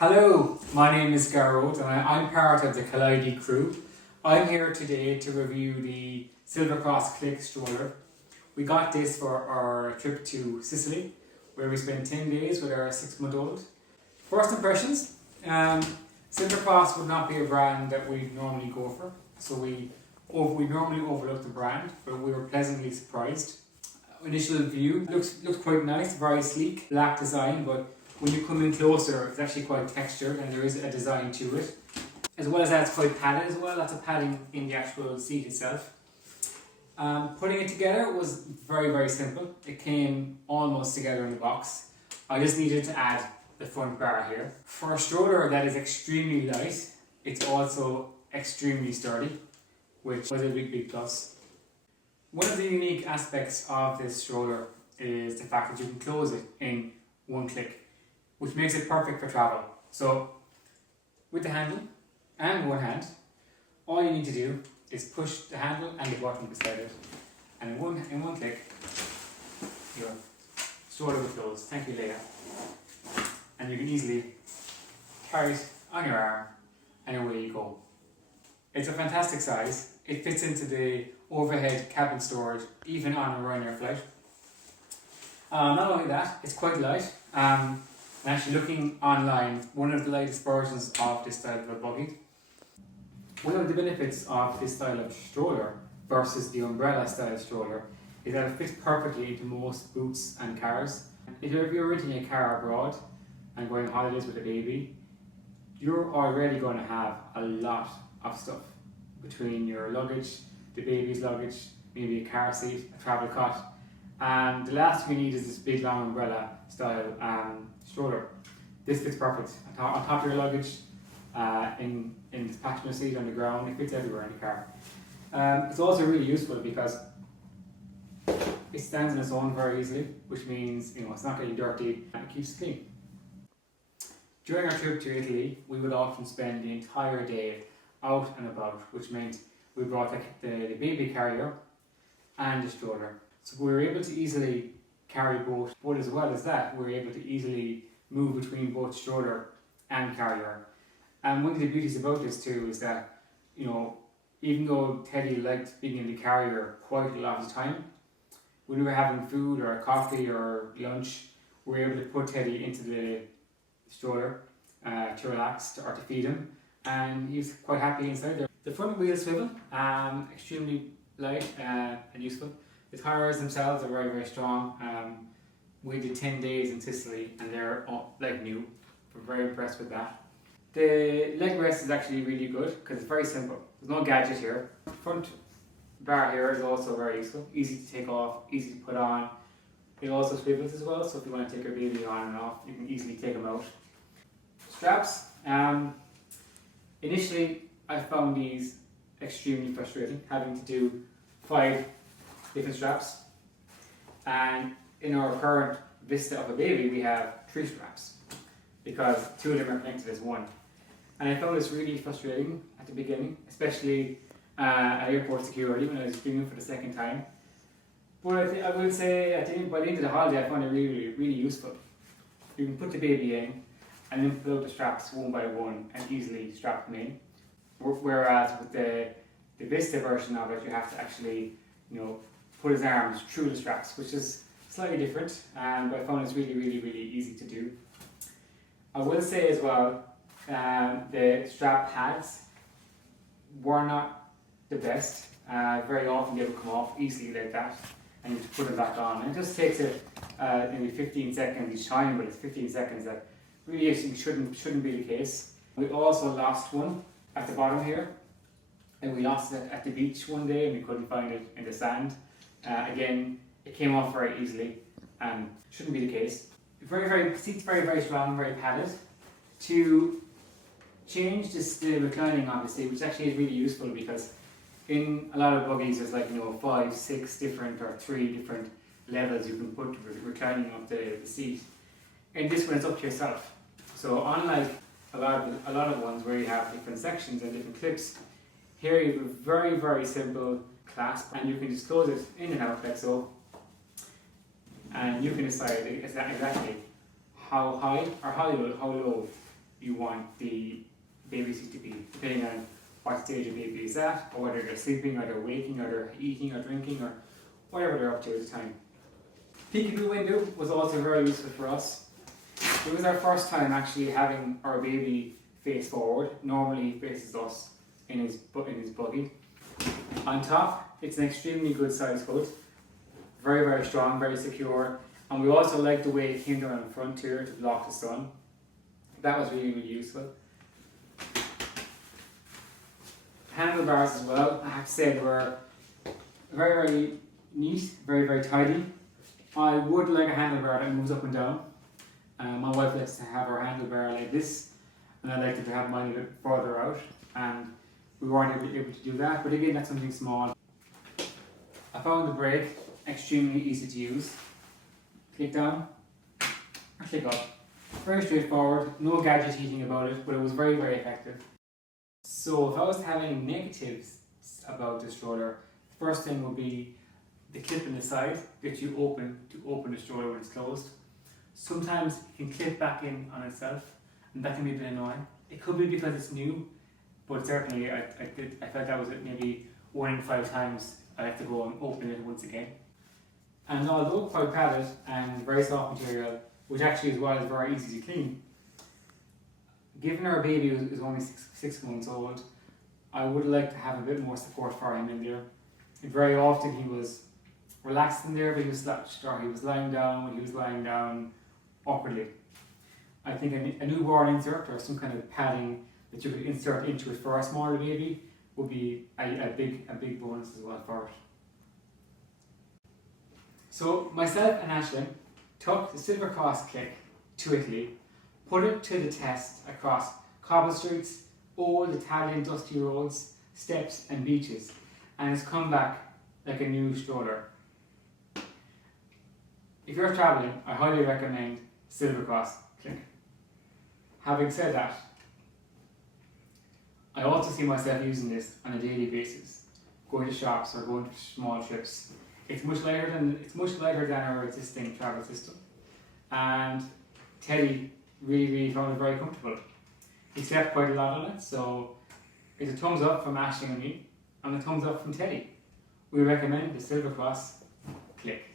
Hello, my name is Gearoid and I'm part of the Kaliedy crew. I'm here today to review the Silver Cross Clic Stroller. We got this for our trip to Sicily, where we spent 10 days with our 6-month-old. First impressions, Silver Cross would not be a brand that we normally go for, so we normally overlook the brand, but we were pleasantly surprised. Initial view looks quite nice, very sleek, black design, but when you come in closer, it's actually quite textured and there is a design to it. As well as that, it's quite padded as well. Lots of padding in the actual seat itself. Putting it together was very simple. It came almost together in the box. I just needed to add the front bar here. For a stroller that is extremely light, it's also extremely sturdy, which was a big plus. One of the unique aspects of this stroller is the fact that you can close it in one click, which makes it perfect for travel. So with the handle and one hand, all you need to do is push the handle and the button beside it, and in one click your stroller will close. Thank you, Leia. And you can easily carry it on your arm and away you go. It's a fantastic size. It fits into the overhead cabin storage even on a Ryanair flight. Not only that, it's quite light. And actually looking online, one of the lightest versions of this style of a buggy. One of the benefits of this style of stroller versus the umbrella style stroller is that it fits perfectly into most boots and cars. If you're renting a car abroad and going on holidays with a baby, you're already going to have a lot of stuff between your luggage, the baby's luggage, maybe a car seat, a travel cot. And the last thing you need is this big long umbrella style stroller. This fits perfect on top of your luggage, in the passenger seat, on the ground. It fits everywhere in the car. It's also really useful because it stands on its own very easily, which means it's not getting dirty and it keeps it clean. During our trip to Italy, we would often spend the entire day out and about, which meant we brought the baby carrier and the stroller. So we were able to easily carry both, but as well as that, we were able to easily move between both stroller and carrier. And one of the beauties about this too is that, even though Teddy liked being in the carrier quite a lot of the time, when we were having food or coffee or lunch, we were able to put Teddy into the stroller to relax or to feed him, and he's quite happy inside there. The front wheel swivel, extremely light and useful. The tyres themselves are very strong. We did 10 days in Sicily and they're like new. We're very impressed with that. The leg rest is actually really good because it's very simple. There's no gadget here. The front bar here is also very useful. Easy to take off, easy to put on. It also swivels as well, so if you want to take your baby on and off, you can easily take them out. Straps. Initially, I found these extremely frustrating, having to do 5 different straps, and in our current vista of a baby we have 3 straps because 2 of them are connected as one, and I found this really frustrating at the beginning, especially at airport security when I was doing it for the second time. But I would say by the end of the holiday I found it really useful. You can put the baby in and then pull out the straps one by one and easily strap them in, whereas with the Vista version of it you have to actually put his arms through the straps, which is slightly different, but I found it's really easy to do. I will say as well, the strap pads were not the best. Very often they would come off easily like that, and you have to put them back on. And it just takes it maybe 15 seconds each time, but it's 15 seconds that really shouldn't be the case. We also lost one at the bottom here, and we lost it at the beach one day and we couldn't find it in the sand. Again, it came off very easily and shouldn't be the case. Seats very strong, very padded. To change the reclining obviously, which actually is really useful because in a lot of buggies there's 5, 6 different or 3 different levels you can put reclining of the seat. In this one it's up to yourself. So unlike a lot of ones where you have different sections and different clips, here you have a very simple clasp, and you can just close it in and out like so, and you can decide exactly how high or how low you want the baby seat to be, depending on what stage the baby is at, or whether they're sleeping, or they're waking, or they're eating, or drinking, or whatever they're up to at the time. Peekaboo window was also very useful for us. It was our first time actually having our baby face forward. Normally he faces us in his buggy. On top, it's an extremely good size hood. Very, very strong, very secure. And we also liked the way it came down in front here to block the sun. That was really, really useful. Handlebars as well, I have to say, they were very, very neat, very, very tidy. I would like a handlebar that moves up and down. My wife likes to have her handlebar like this, and I like to have mine a bit further out, and we weren't able to do that, but again, that's something small. I found the brake extremely easy to use. Click down, or click up. Very straightforward, no gadget heating about it, but it was very, very effective. So if I was having negatives about the stroller, the first thing would be the clip in the side that you open to open the stroller when it's closed. Sometimes it can clip back in on itself, and that can be a bit annoying. It could be because it's new, but certainly I felt that was maybe 1 in 5 times I have to go and open it once again. And although quite padded and very soft material, which actually as well is very easy to clean, given our baby is only 6 months old, I would like to have a bit more support for him in there. And very often he was relaxed in there, but he was slouched, or he was lying down when he was lying down awkwardly. I think a newborn insert or some kind of padding that you could insert into it for a smaller baby would be a big bonus as well for it. So myself and Ashley took the Silver Cross Clic to Italy, put it to the test across cobble streets, old Italian dusty roads, steps and beaches, and it's come back like a new stroller. If you're travelling, I highly recommend Silver Cross Clic. Having said that, I also see myself using this on a daily basis, going to shops or going to small trips. It's much lighter than our existing travel system, and Teddy really found it very comfortable. He slept quite a lot on it, so it's a thumbs up from Ashley and me, and a thumbs up from Teddy. We recommend the Silver Cross Clic.